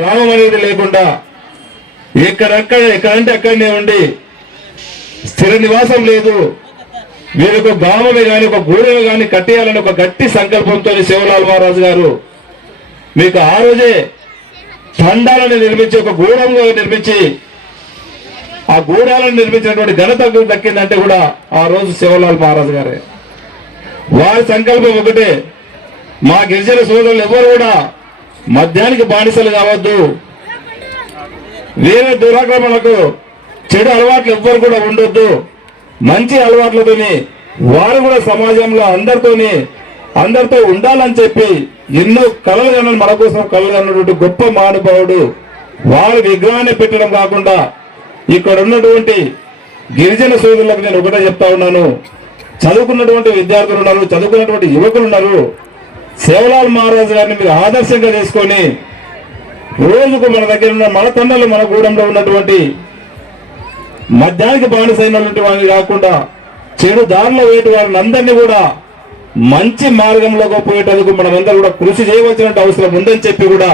గ్రామం అనేది లేకుండా ఎక్కడక్కడ ఎక్కడంటే అక్కడనే ఉండి స్థిర నివాసం లేదు. వీరొక ఒక గ్రామమే కానీ ఒక గూడెమే కానీ కట్టేయాలని ఒక గట్టి సంకల్పంతో శివలాల్ మహారాజు గారు మీకు ఆ రోజే తండాలను నిర్మించి ఒక గూడంగా నిర్మించి ఆ గూడాలను నిర్మించినటువంటి ఘనత దక్కిందంటే కూడా ఆ రోజు శివలాల్ మహారాజు గారే. వారి సంకల్పం ఒకటే. మా గిరిజన సోదరులు ఎవరు కూడా మద్యానికి బానిసలు కావద్దు. వేరే దురాక్రమణకు చెడు అలవాట్లు ఎవ్వరు కూడా ఉండొద్దు. మంచి అలవాట్లతోని వారు కూడా సమాజంలో అందరితోని అందరితో ఉండాలని చెప్పి ఎన్నో కళలు కన్నాడు మన కోసం కళలు కన్నటువంటి గొప్ప మహానుభావుడు. వారి విగ్రహాన్ని పెట్టడం కాకుండా ఇక్కడ ఉన్నటువంటి గిరిజన సోదరులకు నేను ఒకటే చెప్తా ఉన్నాను. చదువుకున్నటువంటి విద్యార్థులు ఉన్నారు చదువుకున్నటువంటి యువకులు ఉన్నారు. సేవలాల్ మహారాజు గారిని మీరు ఆదర్శంగా తీసుకొని రోజుకు మన దగ్గర ఉన్న మన తండ్రులు మన గూడెంలో ఉన్నటువంటి మద్యానికి బానిసైనటువంటి వారిని కాకుండా చెడు దారిలో వేటి వారిని అందరినీ కూడా మంచి మార్గంలోకి పోయేటందుకు మనమందరూ కూడా కృషి చేయవలసిన అవసరం ఉందని చెప్పి కూడా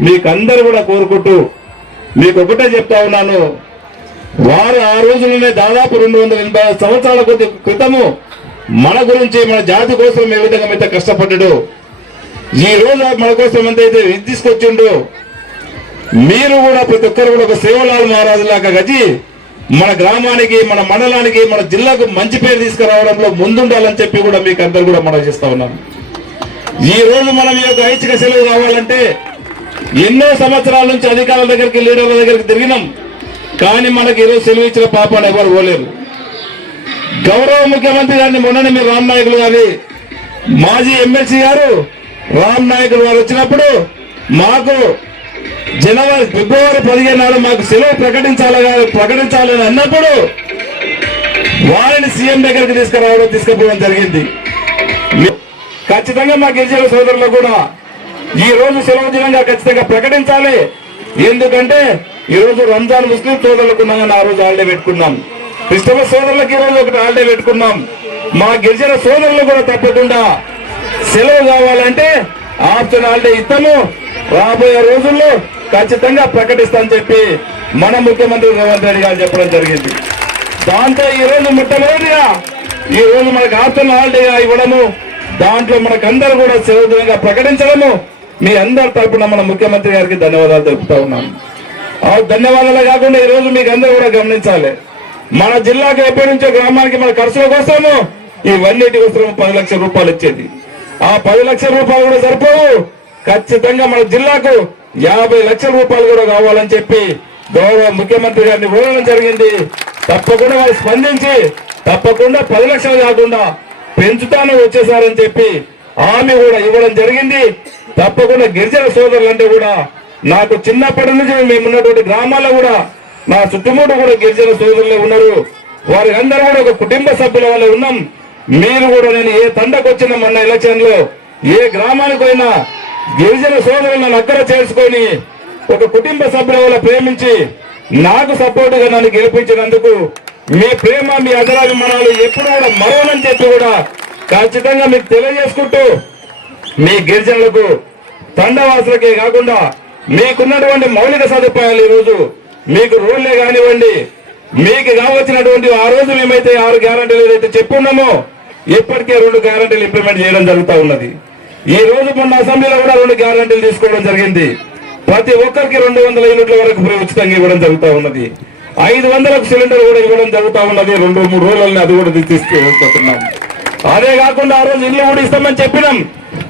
మీకందరూ కూడా కోరుకుంటూ మీకు ఒకటే చెప్తా ఉన్నాను. వారు ఆ రోజుల్లోనే దాదాపు రెండు వందల ఎనభై సంవత్సరాల కొద్ది క్రితము మన గురించి మన జాతి కోసం ఏ విధంగా అయితే కష్టపడ్డాడు ఈ రోజు మన కోసం ఎంతైతే తీసుకొచ్చిండో మీరు కూడా ప్రతి ఒక్కరు కూడా ఒక సేవలాల్ మహారాజు లాగా గజి మన గ్రామానికి మన మండలానికి మన జిల్లాకు మంచి పేరు తీసుకురావడంలో ముందుండాలని చెప్పి కూడా మీకు అందరు కూడా మనం చేస్తా ఉన్నాం. ఈ రోజు మనం ఈ యొక్క ఐచ్ఛిక సెలవు కావాలంటే ఎన్నో సంవత్సరాల నుంచి అధికారుల దగ్గరికి లీడర్ల దగ్గరికి తిరిగినాం. కానీ మనకి ఈరోజు సెలవు ఇచ్చిన పాపాలు ఎవరు పోలేరు. గౌరవ ముఖ్యమంత్రి గారిని మొన్ననే మీరు రామ్ నాయకులు గారి మాజీ ఎమ్మెల్సీ గారు రామ్ నాయకులు వారు వచ్చినప్పుడు మాకు జనవరి ఫిబ్రవరి పదిహేను నాడు మాకు సెలవు ప్రకటించాలి ప్రకటించాలని అన్నప్పుడు వారిని సీఎం దగ్గరికి తీసుకురావడం తీసుకుపోవడం జరిగింది. ఖచ్చితంగా మా గిరిజన సోదరులు కూడా ఈ రోజు సెలవు దినంగా ఖచ్చితంగా ప్రకటించాలి. ఎందుకంటే ఈ రోజు రంజాన్ ముస్లిం సోదరులకు ఉన్నామని ఆ రోజు హాలిడే పెట్టుకున్నాం. క్రిస్టమస్ సోదరులకు ఈ రోజు ఒకటి హాలిడే పెట్టుకున్నాం. మా గిరిజన సోదరులు కూడా తప్పకుండా సెలవు కావాలంటే ఆప్షన్ హాలిడే ఇస్తాము. రాబోయే రోజుల్లో ఖచ్చితంగా ప్రకటిస్తామని చెప్పి మన ముఖ్యమంత్రి రేవంత్ రెడ్డి గారు చెప్పడం జరిగింది. దాంతో ఈ రోజు మొట్టమొదటిగా ఈ రోజు మనకు ఆప్షన్ హాలిడేగా ఇవ్వడము దాంట్లో మనకందరూ కూడా సెలవు ప్రకటించడము మీ అందరి తరపున మన ముఖ్యమంత్రి గారికి ధన్యవాదాలు తెలుపుతా ఉన్నాను. ఆ ధన్యవాదాలు కాకుండా ఈ రోజు మీకు అందరూ కూడా గమనించాలి. మన జిల్లాకి ఎప్పటి నుంచో గ్రామానికి మన ఖర్చుల కోసము ఇవన్నీటి కోసం పది లక్షల రూపాయలు ఇచ్చేది. ఆ పది లక్షల రూపాయలు కూడా సరిపోవు. ఖచ్చితంగా మన జిల్లాకు యాభై లక్షల రూపాయలు కూడా కావాలని చెప్పి గౌరవ ముఖ్యమంత్రి గారిని కోరడం జరిగింది. తప్పకుండా వారు స్పందించి తప్పకుండా పది లక్షలు కాకుండా పెంచుతాను వచ్చేసారని చెప్పి ఆమె కూడా ఇవ్వడం జరిగింది. తప్పకుండా గిరిజన సోదరులు అంటే కూడా నాకు చిన్నప్పటి నుంచి మేము ఉన్నటువంటి గ్రామాల్లో కూడా నా చుట్టుముట్టు కూడా గిరిజన సోదరులే ఉన్నారు. వారి అందరూ కూడా ఒక కుటుంబ సభ్యుల వల్ల ఉన్నాం. మీరు కూడా నేను ఏ తండకు వచ్చిన మొన్న ఎలక్షన్లో ఏ గ్రామానికి పోయినా గిరిజన సోదరులను అక్కర చేసుకొని ఒక కుటుంబ సభ్యుల వల్ల ప్రేమించి నాకు సపోర్టుగా నన్ను గెలిపించినందుకు మీ ప్రేమ మీ అదరాభిమానాలు ఎప్పుడు కూడా మరోనని చెప్పి కూడా ఖచ్చితంగా మీకు తెలియజేసుకుంటూ మీ గిరిజనులకు తండవాసులకే కాకుండా మీకున్నటువంటి మౌలిక సదుపాయాలు ఈ రోజు మీకు రోడ్లే కానివ్వండి మీకు కావచ్చినటువంటి ఆ రోజు మేమైతే ఆరు గ్యారంటీలు ఏదైతే చెప్పున్నామో ఇప్పటికే రెండు గ్యారంటీలు ఇంప్లిమెంట్ చేయడం జరుగుతూ ఉన్నది. ఈ రోజు మొన్న అసెంబ్లీలో కూడా రెండు గ్యారంటీలు తీసుకోవడం జరిగింది. ప్రతి ఒక్కరికి రెండు వందల యూనిట్ల వరకు ఉచితంగా ఇవ్వడం జరుగుతూ ఉన్నది. ఐదు వందలకు సిలిండర్ కూడా ఇవ్వడం జరుగుతూ ఉన్నది. రెండు మూడు రోజులని అది కూడా తీసుకెళ్ళిపోతున్నాం అదే కాకుండా ఆ రోజు ఇల్లు కూడా ఇస్తామని చెప్పినాం.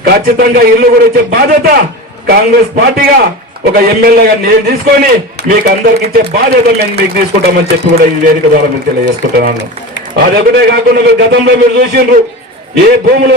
ఖచ్చితంగా ఇల్లు కూడా ఇచ్చే బాధ్యత కాంగ్రెస్ పార్టీగా ఒక ఎమ్మెల్యేగా నేను తీసుకొని మీకు అందరికి ఇచ్చే బాధ్యత మేము మీకు తీసుకుంటామని చెప్పి కూడా ఈ వేదిక ద్వారా మీకు తెలియజేసుకుంటున్నాను. అదొకటే కాకుండా మీరు గతంలో మీరు చూసిండ్రు ఏ భూములు